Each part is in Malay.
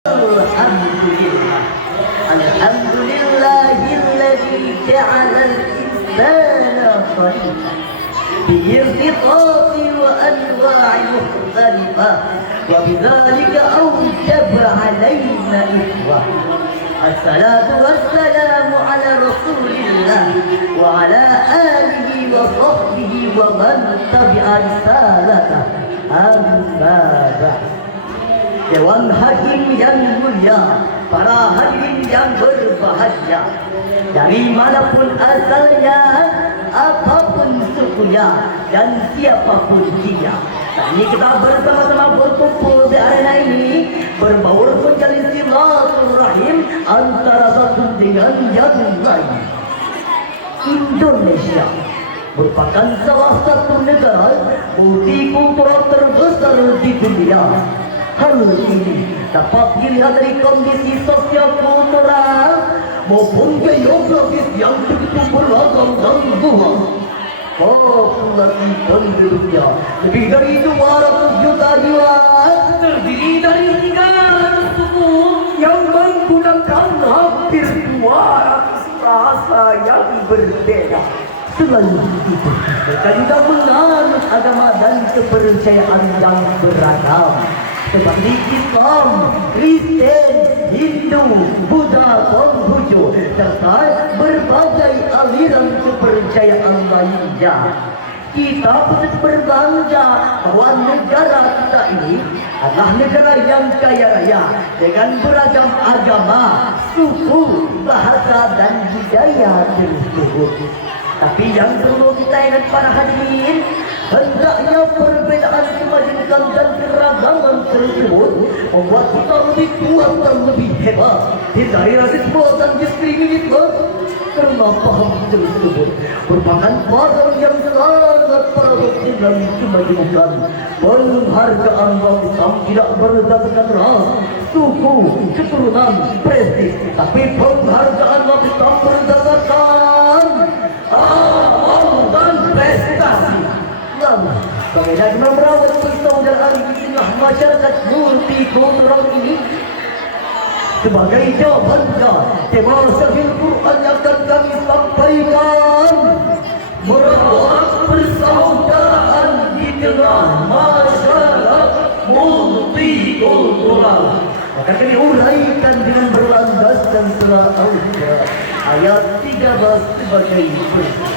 Alhamdulillah. Alhamdulillahilladzi ja'ala al-insana khaliqan biirtiqati wa anwa'i mukhtalifah wa bidzalika awjaba 'alaina ikhwah. Assalatu wassalamu ala Rasulillah wa ala alihi wa sahbihi wa man tabi'a risalatah. Amma ba'd. Dewan Hakim yang mulia, para hadirin yang berbahagia, dari manapun asalnya, apapun sukunya, dan siapapun dia. Ini kita bersama-sama berkumpul di arena ini, berbaur menjalin silaturahim antara satu dengan yang lain. Indonesia merupakan salah satu negara multikultural terbesar di dunia. Hal ini dapat dilihat dari kondisi sosial kultural maupun geografis yang begitu beragam dan luas. Populasi penduduknya lebih dari 200 juta jiwa, terdiri dari 300 suku yang menggunakan hampir 200 bahasa yang berbeda. Selain itu, mereka juga menganut agama dan kepercayaan yang beragam, seperti Islam, Kristen, Hindu, Buddha, Konghucu, serta berbagai aliran kepercayaan lainnya. Kita patut berbangga bahwa negara kita ini adalah negara yang kaya raya dengan beragam agama, suku, bahasa, dan budaya tersebut. Tapi yang perlu kita ingat para hadirin, hendaknya perbedaan kemajemukan dan keragaman tersebut membuat kita lebih kuat dan lebih hebat. Hindari rasisme dan diskriminasi, karena paham tersebut merupakan pagar yang sangat paradoks dan kemajemukan. Penghargaan bagi Islam tidak berdasarkan ras, suku, keturunan, prestis, tapi penghargaan bagi Islam berdasarkan amal dan prestasi. Bagaimana merawat persaudaraan di tengah masyarakat multikultural ini? Sebagai jawabannya, tema Sahih Quran yang akan kami sampaikan, merawat persaudaraan di tengah masyarakat multikultural. Akan kami uraikan dengan berlandaskan surah Al-Baqarah ayat 13 sebagai berikut.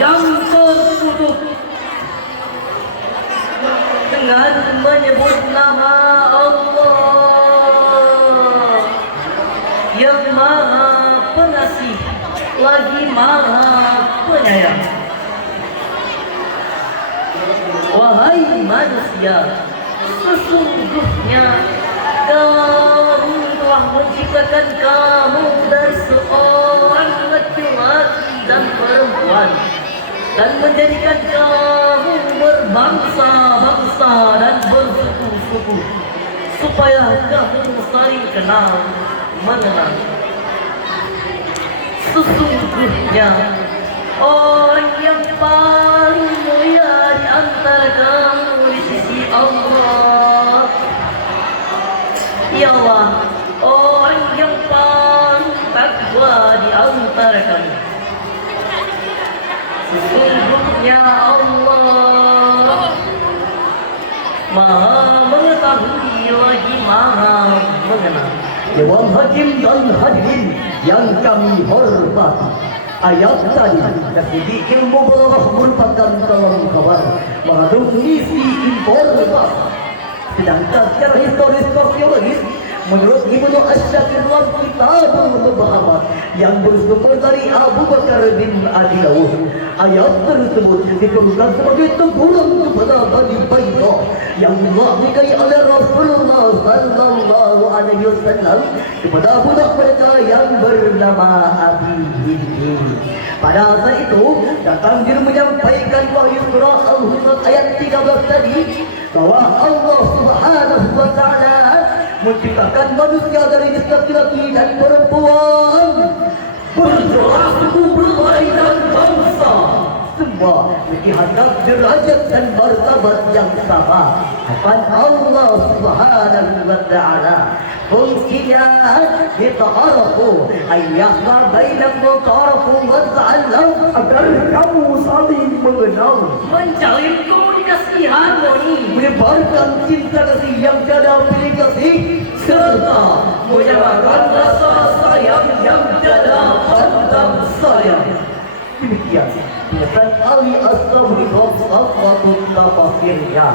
yang tertutup dengan menyebut nama Allah yang Maha Pengasih lagi Maha Penyayang. Wahai manusia, sesungguhnya kami telah menciptakan kamu dari seorang laki-laki dan perempuan dan menjadikan kamu berbangsa-bangsa dan bersuku-suku supaya kamu saling kenal mengenal. Sesungguhnya orang yang paling mulia di antara kamu di sisi Allah ialah orang yang paling takwa di antara kamu. Sesungguhnya Allah Maha mengetahui lagi Maha mengenal. Dewan Hakim dan hadirin yang kami hormati, ayat tadi dari ilmu balaghah merupakan kalam khabar mengandung isi informasi. Sedangkan secara historis sosiologis menurut Ibnu Asy-Syakir dalam Kitabul Mubahamat yang bersumber dari Abu Bakar bin Abi Dawud, ayat tersebut dikemukakan sebagai teguran kepada Bani Baidah yang diwakili oleh Rasulullah sallallahu alaihi wasallam kepada budak mereka yang bernama Abi Hind. Pada saat itu datang diri menyampaikan wahyu surah Al-Hujurat ayat 13 tadi bahwa Allah Subhanahu wa taala menciptakan manusia dari laki-laki dan perempuan, berjelas suku, berlain dan bangsa, semua melihat derajat dan martabat yang sama akan Allah Subhanahu wa taala. Fungsinya yata'arafu ayyahma bainakum ta'arafu wa ta'allam, agar kamu saling mengenal, menjalin komunikasi harmoni, menyebarkan cinta kasih yang tiada pilih kasih, serta menyebarkan rasa sayang yang tiada pandang sayang. Demikian pesan Ali As-Sabri Khaffatut Tafasirnya.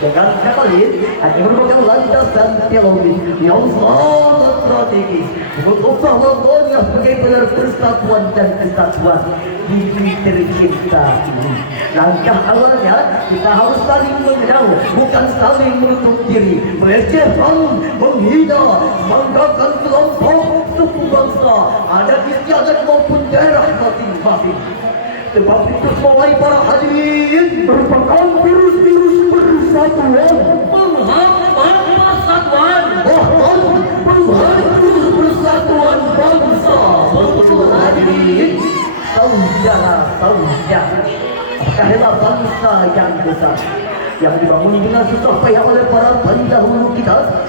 Dengan kata lain, hanya merupakan landasan teologis yang sangat strategis untuk bahwa sebagai pilar persatuan dan kesatuan di negeri tercinta ini. Langkah awalnya kita harus saling mengenal, bukan saling menutup diri, melecehkan, menghina, membanggakan kelompok, suku bangsa, adat istiadat maupun daerah masing-masing. Sebab itu mulai para hadirin merupakan virus-virus persatuan, menghambat persatuan, bahkan menghancur persatuan bangsa. Betul hadirin, saudara-saudara, apakah bangsa yang besar yang dibangun dengan susah payah oleh para pendahulu kita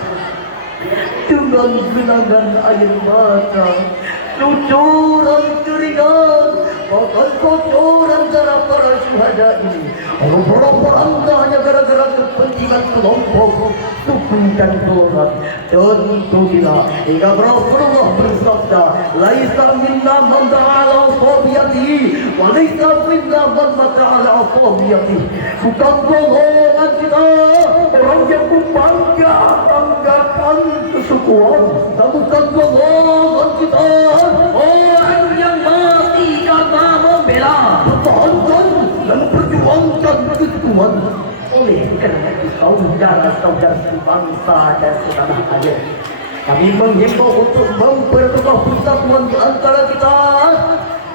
dengan genangan air mata, lucuran keringat, bahkan kotoran darah para syuhada ini. Orang-orang hanya gara-gara kepentingan kelompok, suku dan golongan. Tentu tidak. Hingga Rasulullah bersabda, "Laisa minna man ta'ala fobiyati, wa laisa minna man ta'ala fobiyati." Bukan golongan kita orang yang membanggakan kesukuan, dan bukan golongan kita orang yang mati karena membela, mempertahankan dan memperjuangkan kesatuan. Oleh kerana itu, saudara-saudara sebangsa dan setanah air, kami menghimbau untuk mempertemukan persatuan di antara kita.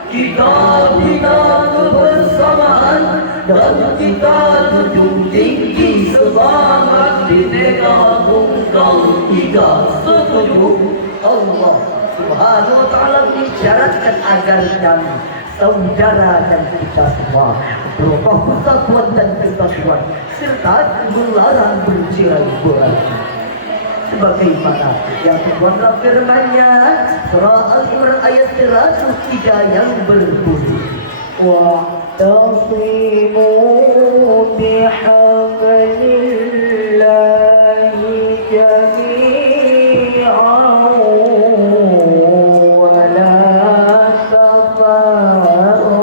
Kita bina kebersamaan dan kita junjung tinggi semangat Bhinneka Tunggal Ika. Setuju? Allah Subhanahu wa taala mengisyaratkan agar kami, saudara dan kita semua, berupa persatuan dan kesatuan serta melarang bercerai-berai. Sebagaimana yang Tuhan firman-Nya surah Al-Imran ayat 103 yang berbunyi, wa'tasimu bihablillahi jami'an wa la tafarraqu.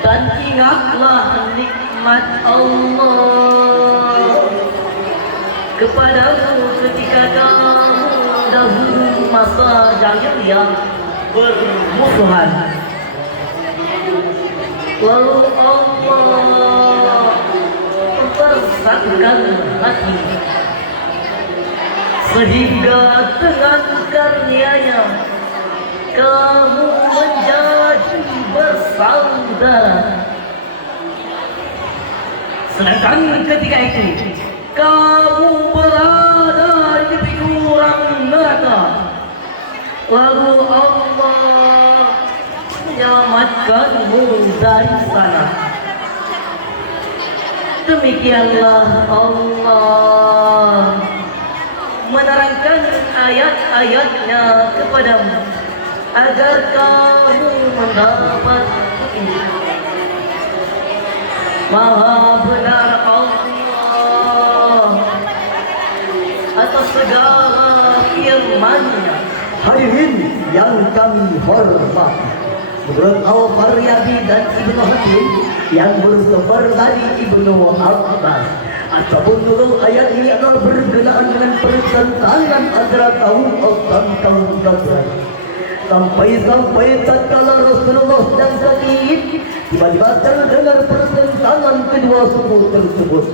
Dan ingatlah nikmat Allah kepadamu ketika kamu dahulu masa jahiliyah bermusuhan. Lalu Allah mempersatukan hati sehingga dengan karunia-Nya kamu menjadi bersaudara. Sedangkan ketika itu kamu berada di tepi jurang neraka, lalu Allah menyelamatkanmu dari sana. Demikianlah Allah menerangkan ayat-ayatnya kepadamu agar kamu mendapat ini. Maha benar Allah atas segala firman-Nya. Hadirin yang kami hormati, menurut Al-Faryadi dan Ibnu Hakim yang bersumber dari Ibnu Abbas, Ashabul ayat ini adalah berkenaan dengan pertentangan antara kaum dan kaum kafir. Sampai tatkala Rasulullah sedang sakit, tiba-tiba terdengar pertentangan kedua suku tersebut.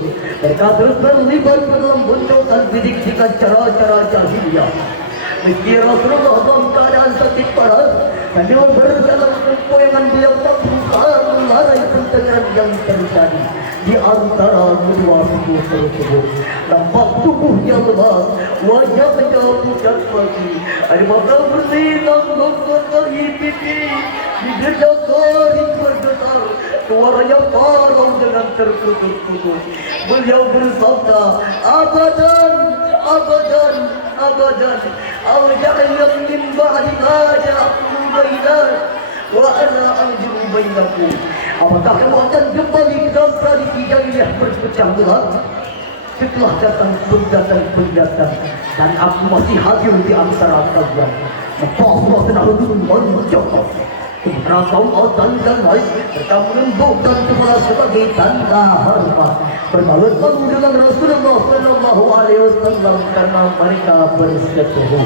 Mereka terus terlibat dalam bentrokan dengan cara-cara jahiliyah. Meski Rasulullah dalam keadaan sakit parah, beliau berjalan sempoyangan beliau tak berusaha melarai pertengkaran yang terjadi di antara kedua suku tersebut. Nampak tubuhnya lemah, wajahnya pucat pagi, ada mata berlinang memperkai pipi, bibirnya garing bergetar, suaranya parau dengan tertutup-tutup. Beliau bersabda, abadan, abadan, abadan, awja'ayak min ba'di ada aku bainat, wa ana anjuru bainakum. Apakah kamu akan kembali ke dalam tradisi jahiliyah berpecah belah? Setelah datang pendatang dan aku masih hadir di antara kalian. Maka Allah sedang menjawab. Sementara kaum Ad dan lain mereka menundukkan kepala sebagai tanda hormat. Berbalut malu dengan Rasulullah Sallallahu Alaihi Wasallam karena mereka bersetubuh.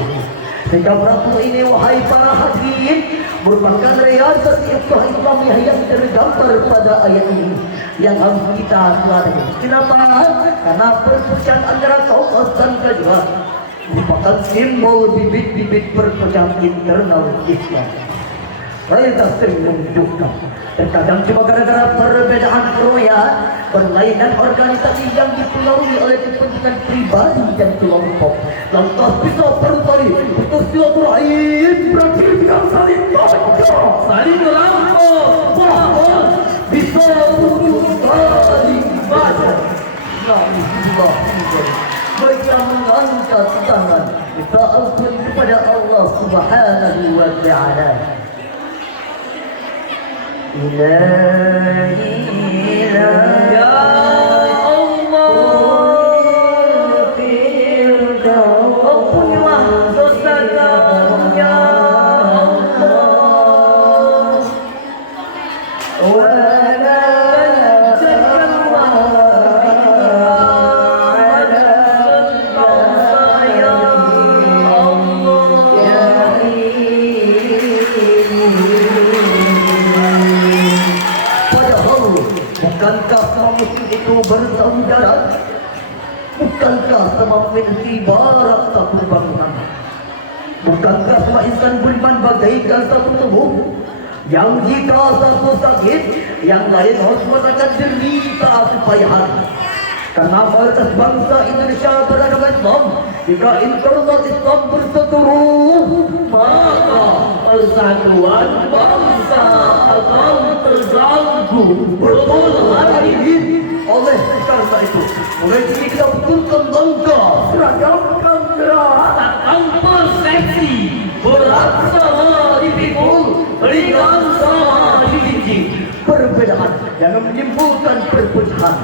Sehingga perang ini wahai para hadirin merupakan realisasi Islami yang tergambar pada ayat ini yang harus kita pelajari. Kenapa? Karena perpecahan antara kaum dan kafir merupakan simbol bibit-bibit perpecahan internal Islam. Saya sering menunjukkan terkadang cuma gara-gara perbedaan keroyaan, perlainan organisasi yang dipengaruhi oleh kepentingan pribadi dan kelompok, lantas bisa bertali untuk silaturahim berakhirkan saling baca, saling rampok, bahkan bisa putus saling baca. Nah, hizbullah mereka mengangkat tangan bertawakkul kepada Allah Subhanahu wa taala. Ilahi ya bukankah sama muslim itu bersaudara? Bukankah sama memiliki ibarat satu bangunan? Bukankah semua insan beriman bagaikan satu tubuh? Yang jika satu sakit, yang lain harus merasakan derita supaya hari. Karena mayoritas bangsa Indonesia beragama Islam. Jika internal Islam berseteru, maka persatuan bangsa akan terganggu. Betul hari ini. Oleh karena itu, mulai kini kita betulkan langkah, seragamkan gerakan persepsi, bersama dipikul, ringan sama dijinjing. Perbedaan jangan menimbulkan perpecahan.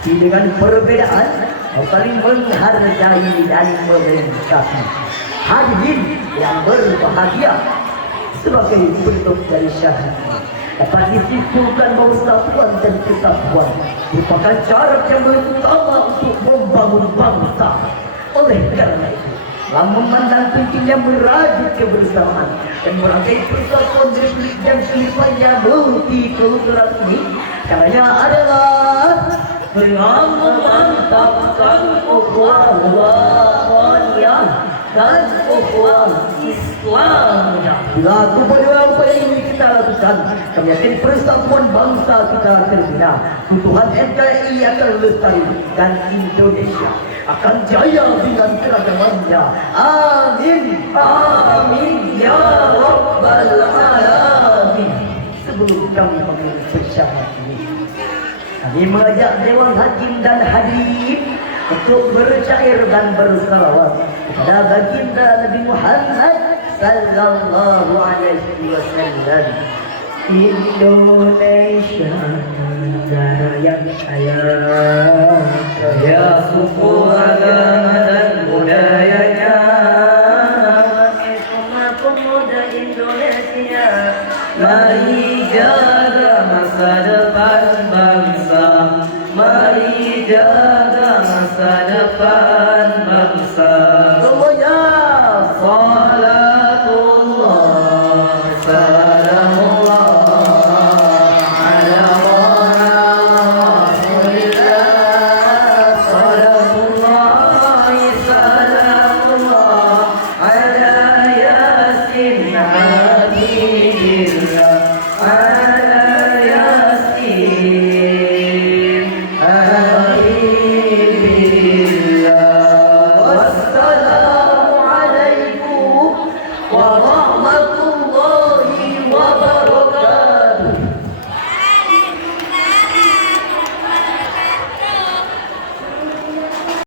Dengan perbedaan saling menghargai dan melengkapi. Hadirin yang berbahagia, sebagai bentuk dari syahadat dapat disimpulkan bahwa persatuan dan kesatuan merupakan syarat yang utama untuk membangun bangsa. Oleh karena itu, dalam memandang pentingnya merajut kebersamaan dan merangkai persatuan Republik yang sifatnya multikultural ini, caranya adalah dengan memantapkan ukhuwah wataniyah dan ukhuwah Islamiyah. Laku pada apa yang ingin kita lakukan, kami yakin persatuan bangsa kita terbina, keutuhan NKRI akan lestari, dan Indonesia akan jaya dengan keragamannya. Amin. Amin ya rabbal alamin. Sebelum kami memilih bersyahadat ini, kami mengajak Dewan Hakim dan hadirin untuk bersyair dan bersalawat kepada baginda Nabi Muhammad sallallahu alaihi wasallam. Indonesia negara yang kaya suku agama dan budayanya. Semua pemuda Indonesia, mari jaga masa depan bangsa, mari jaga masa depan